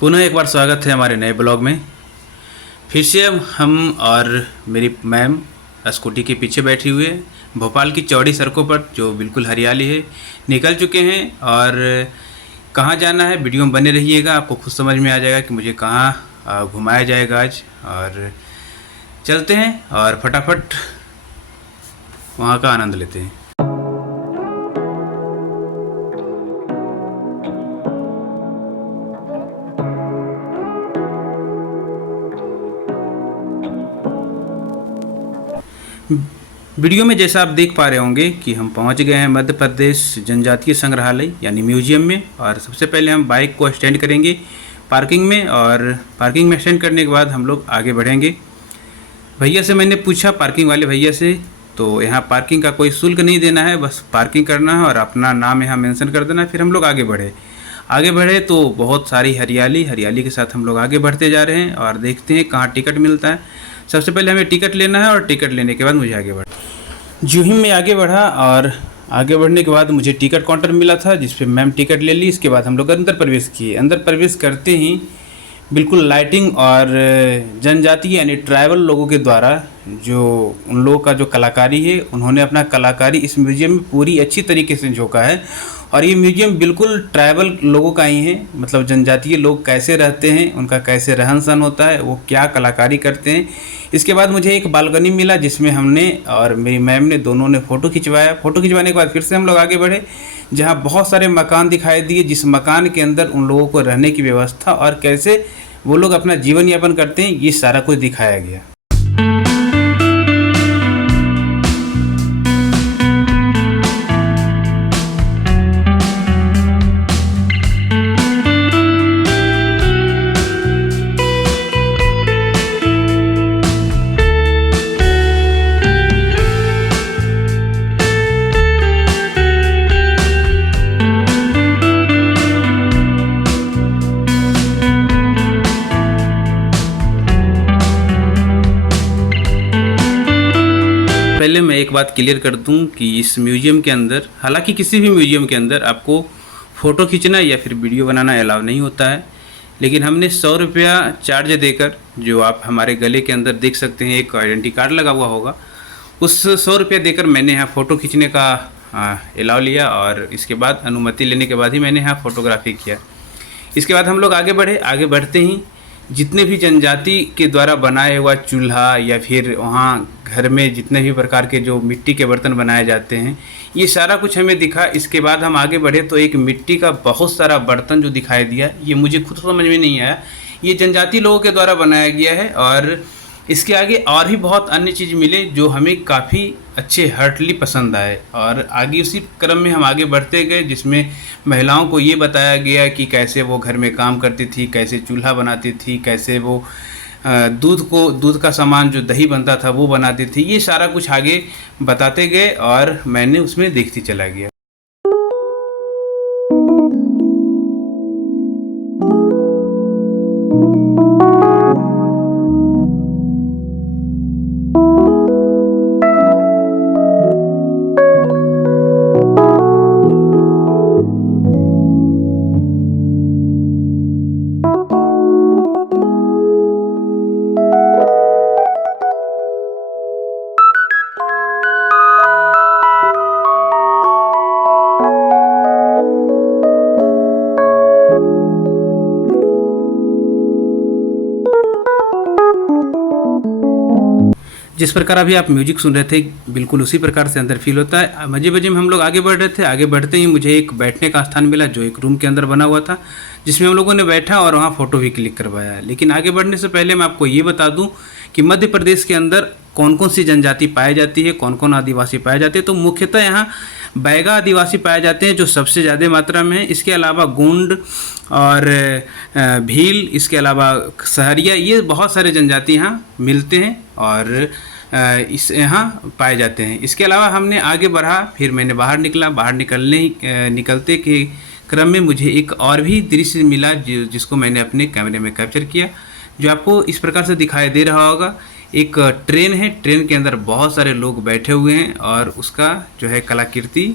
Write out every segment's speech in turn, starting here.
पुनः एक बार स्वागत है हमारे नए ब्लॉग में। फिर से हम और मेरी मैम स्कूटी के पीछे बैठी हुई है। भोपाल की चौड़ी सड़कों पर जो बिल्कुल हरियाली है निकल चुके हैं और कहाँ जाना है वीडियो में बने रहिएगा, आपको खुद समझ में आ जाएगा कि मुझे कहाँ घुमाया जाएगा आज। और चलते हैं और फटाफट वहाँ का आनंद लेते हैं। वीडियो में जैसा आप देख पा रहे होंगे कि हम पहुंच गए हैं मध्य प्रदेश जनजातीय संग्रहालय यानी म्यूजियम में। और सबसे पहले हम बाइक को स्टैंड करेंगे पार्किंग में, और पार्किंग में स्टैंड करने के बाद हम लोग आगे बढ़ेंगे। भैया से मैंने पूछा, पार्किंग वाले भैया से, तो यहाँ पार्किंग का कोई शुल्क नहीं देना है, बस पार्किंग करना है और अपना नाम यहाँ मेंशन कर देना है। फिर हम लोग आगे बढ़े तो बहुत सारी हरियाली के साथ हम लोग आगे बढ़ते जा रहे हैं और देखते हैं कहाँ टिकट मिलता है। सबसे पहले हमें टिकट लेना है और टिकट लेने के बाद मुझे आगे बढ़ना। जो ही मैं आगे बढ़ा और आगे बढ़ने के बाद मुझे टिकट काउंटर मिला था जिस पे मैम टिकट ले ली। इसके बाद हम लोग अंदर प्रवेश किए। अंदर प्रवेश करते ही बिल्कुल लाइटिंग और जनजातीय यानी ट्राइबल लोगों के द्वारा जो उन लोगों का जो कलाकारी है, उन्होंने अपना कलाकारी इस म्यूजियम में पूरी अच्छी तरीके से झोंका है। और ये म्यूजियम बिल्कुल ट्राइबल लोगों का ही है, मतलब जनजातीय लोग कैसे रहते हैं, उनका कैसे रहन सहन होता है, वो क्या कलाकारी करते हैं। इसके बाद मुझे एक बालकनी मिला जिसमें हमने और मेरी मैम ने दोनों ने फ़ोटो खिंचवाया। फ़ोटो खिंचवाने के बाद फिर से हम लोग आगे बढ़े जहाँ बहुत सारे मकान दिखाई दिए, जिस मकान के अंदर उन लोगों को रहने की व्यवस्था और कैसे वो लोग अपना जीवन यापन करते हैं, ये सारा कुछ दिखाया गया। पहले मैं एक बात क्लियर कर दूं कि इस म्यूजियम के अंदर, हालांकि किसी भी म्यूजियम के अंदर आपको फ़ोटो खींचना या फिर वीडियो बनाना अलाउ नहीं होता है, लेकिन हमने 100 रुपया चार्ज देकर, जो आप हमारे गले के अंदर देख सकते हैं एक आइडेंटिटी कार्ड लगा हुआ होगा, उस 100 रुपया देकर मैंने यहाँ फ़ोटो खींचने का अलाउ लिया। और इसके बाद अनुमति लेने के बाद ही मैंने यहाँ फ़ोटोग्राफी किया। इसके बाद हम लोग आगे बढ़े। आगे बढ़ते ही जितने भी जनजाति के द्वारा बनाया हुआ चूल्हा या फिर वहाँ घर में जितने भी प्रकार के जो मिट्टी के बर्तन बनाए जाते हैं, ये सारा कुछ हमें दिखा। इसके बाद हम आगे बढ़े तो एक मिट्टी का बहुत सारा बर्तन जो दिखाई दिया, ये मुझे खुद समझ में नहीं आया, ये जनजाति लोगों के द्वारा बनाया गया है। और इसके आगे और भी बहुत अन्य चीज़ मिले जो हमें काफ़ी अच्छे हार्टली पसंद आए। और आगे उसी क्रम में हम आगे बढ़ते गए जिसमें महिलाओं को ये बताया गया कि कैसे वो घर में काम करती थी, कैसे चूल्हा बनाती थी, कैसे वो दूध का सामान जो दही बनता था वो बनाती थी। ये सारा कुछ आगे बताते गए और मैंने उसमें देखती चला गया। जिस प्रकार अभी आप म्यूजिक सुन रहे थे, बिल्कुल उसी प्रकार से अंदर फील होता है। मजे में हम लोग आगे बढ़ रहे थे। आगे बढ़ते ही मुझे एक बैठने का स्थान मिला जो एक रूम के अंदर बना हुआ था, जिसमें हम लोगों ने बैठा और वहाँ फ़ोटो भी क्लिक करवाया। लेकिन आगे बढ़ने से पहले मैं आपको ये बता दूँ कि मध्य प्रदेश के अंदर कौन कौन सी जनजाति पाई जाती है, कौन कौन आदिवासी पाए जाते हैं। तो मुख्यतः यहाँ बैगा आदिवासी पाए जाते हैं जो सबसे ज़्यादा मात्रा में है। इसके अलावा गोंड और भील, इसके अलावा सहरिया, ये बहुत सारे जनजाति यहाँ मिलते हैं और इस यहाँ पाए जाते हैं। इसके अलावा हमने आगे बढ़ा, फिर मैंने बाहर निकला। बाहर निकलते के क्रम में मुझे एक और भी दृश्य मिला जिसको मैंने अपने कैमरे में कैप्चर किया, जो आपको इस प्रकार से दिखाई दे रहा होगा। एक ट्रेन है, ट्रेन के अंदर बहुत सारे लोग बैठे हुए हैं और उसका जो है कलाकृति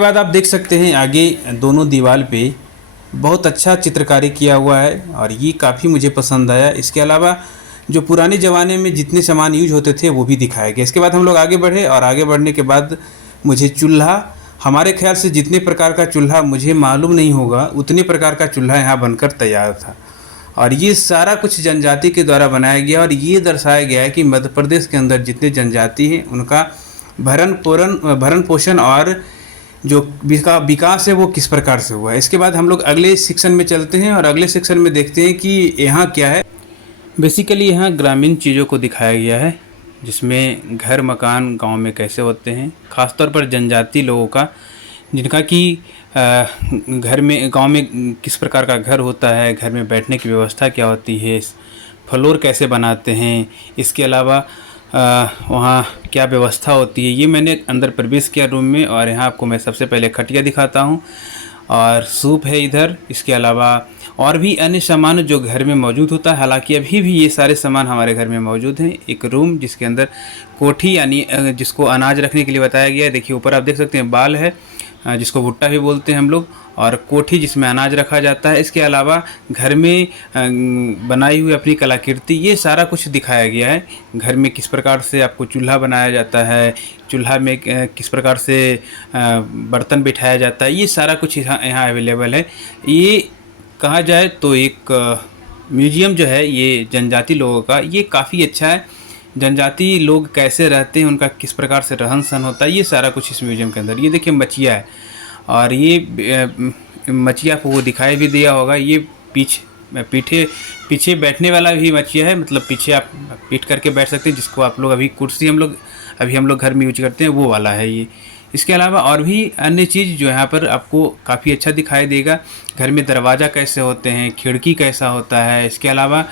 बाद आप देख सकते हैं आगे दोनों दीवार पे बहुत अच्छा चित्रकारी किया हुआ है और ये काफ़ी मुझे पसंद आया। इसके अलावा जो पुराने ज़माने में जितने सामान यूज होते थे वो भी दिखाया गया। इसके बाद हम लोग आगे बढ़े और आगे बढ़ने के बाद मुझे चूल्हा, हमारे ख्याल से जितने प्रकार का चूल्हा मुझे मालूम नहीं होगा उतने प्रकार का चूल्हा यहाँ बनकर तैयार था और ये सारा कुछ जनजाति के द्वारा बनाया गया और ये दर्शाया गया है कि मध्य प्रदेश के अंदर जितने जनजाति हैं उनका भरण पोषण और जो विकास है वो किस प्रकार से हुआ है। इसके बाद हम लोग अगले सेक्शन में चलते हैं और अगले सेक्शन में देखते हैं कि यहाँ क्या है। बेसिकली यहाँ ग्रामीण चीज़ों को दिखाया गया है जिसमें घर मकान गांव में कैसे होते हैं, ख़ासतौर पर जनजाति लोगों का, जिनका कि घर में गांव में किस प्रकार का घर होता है, घर में बैठने की व्यवस्था क्या होती है, फ्लोर कैसे बनाते हैं, इसके अलावा वहाँ क्या व्यवस्था होती है। ये मैंने अंदर प्रवेश किया रूम में और यहाँ आपको मैं सबसे पहले खटिया दिखाता हूँ और सूप है इधर। इसके अलावा और भी अन्य सामान जो घर में मौजूद होता है, हालांकि अभी भी ये सारे सामान हमारे घर में मौजूद हैं। एक रूम जिसके अंदर कोठी यानी जिसको अनाज रखने के लिए बताया गया है। देखिए ऊपर आप देख सकते हैं बाल है जिसको भुट्टा भी बोलते हैं हम लोग, और कोठी जिसमें अनाज रखा जाता है। इसके अलावा घर में बनाई हुई अपनी कलाकृति, ये सारा कुछ दिखाया गया है। घर में किस प्रकार से आपको चूल्हा बनाया जाता है, चूल्हा में किस प्रकार से बर्तन बिठाया जाता है, ये सारा कुछ यहाँ अवेलेबल है। ये कहा जाए तो एक म्यूजियम जो है ये जनजाति लोगों का, ये काफ़ी अच्छा है। जनजाति लोग कैसे रहते हैं, उनका किस प्रकार से रहन सहन होता है, ये सारा कुछ इस म्यूजियम के अंदर। ये देखिए मचिया है और ये मचिया को वो दिखाई भी दिया होगा। ये पीछे बैठने वाला भी मचिया है, मतलब पीछे आप पीठ करके बैठ सकते हैं, जिसको आप लोग अभी कुर्सी हम लोग घर में यूज करते हैं, वो वाला है ये। इसके अलावा और भी अन्य चीज़ जो यहाँ पर आपको काफ़ी अच्छा दिखाई देगा। घर में दरवाज़ा कैसे होते हैं, खिड़की कैसा होता है, इसके अलावा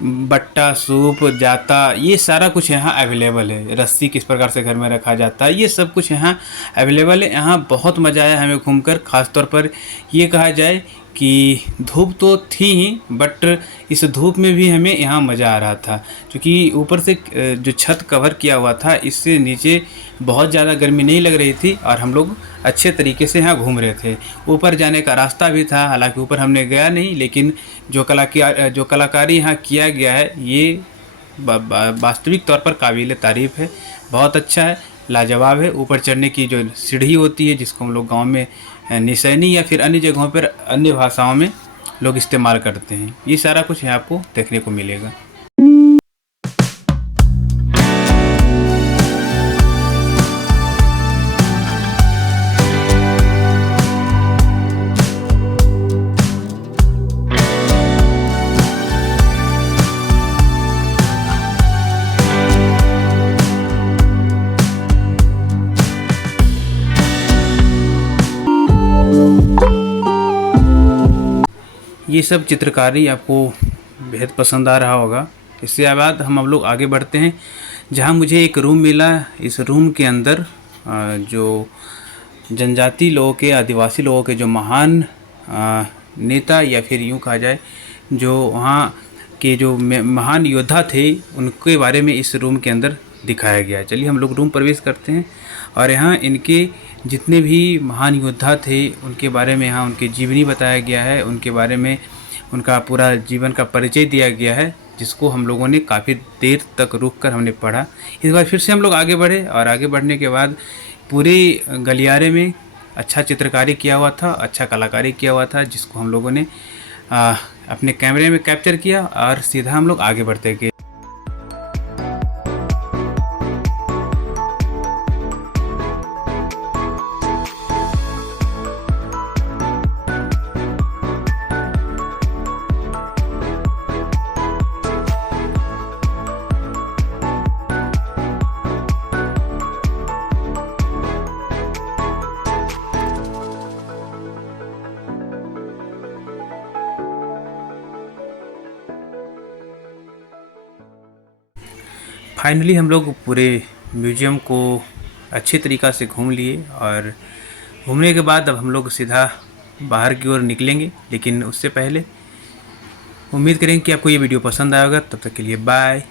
बट्टा, सूप, जाता, ये सारा कुछ यहाँ अवेलेबल है। रस्सी किस प्रकार से घर में रखा जाता है, ये सब कुछ यहाँ अवेलेबल है। यहाँ बहुत मज़ा आया हमें घूमकर। ख़ासतौर पर ये कहा जाए कि धूप तो थी ही, बट इस धूप में भी हमें यहाँ मज़ा आ रहा था, क्योंकि ऊपर से जो छत कवर किया हुआ था, इससे नीचे बहुत ज़्यादा गर्मी नहीं लग रही थी और हम लोग अच्छे तरीके से यहाँ घूम रहे थे। ऊपर जाने का रास्ता भी था, हालांकि ऊपर हमने गया नहीं, लेकिन जो कलाकारी यहाँ किया गया है ये वास्तविक तौर पर काबिल तारीफ़ है। बहुत अच्छा है, लाजवाब है। ऊपर चढ़ने की जो सीढ़ी होती है, जिसको हम लोग गाँव में निसैनी या फिर अन्य जगहों पर अन्य भाषाओं में लोग इस्तेमाल करते हैं, ये सारा कुछ यहाँ आपको देखने को मिलेगा। ये सब चित्रकारी आपको बेहद पसंद आ रहा होगा। इससे बाद हम लोग आगे बढ़ते हैं, जहाँ मुझे एक रूम मिला। इस रूम के अंदर जो जनजाति लोगों के, आदिवासी लोगों के जो महान नेता या फिर यूँ कहा जाए जो वहाँ के जो महान योद्धा थे, उनके बारे में इस रूम के अंदर दिखाया गया है। चलिए हम लोग रूम प्रवेश करते हैं और यहाँ इनके जितने भी महान योद्धा थे उनके बारे में, यहाँ उनके जीवनी बताया गया है, उनके बारे में उनका पूरा जीवन का परिचय दिया गया है, जिसको हम लोगों ने काफ़ी देर तक रुक कर हमने पढ़ा। इस बार फिर से हम लोग आगे बढ़े और आगे बढ़ने के बाद पूरे गलियारे में अच्छा चित्रकारी किया हुआ था, अच्छा कलाकारी किया हुआ था, जिसको हम लोगों ने अपने कैमरे में कैप्चर किया और सीधा हम लोग आगे बढ़ते गए। फाइनली हम लोग पूरे म्यूजियम को अच्छे तरीक़ा से घूम लिए और घूमने के बाद अब हम लोग सीधा बाहर की ओर निकलेंगे। लेकिन उससे पहले उम्मीद करें कि आपको ये वीडियो पसंद आएगा। तब तक के लिए बाय।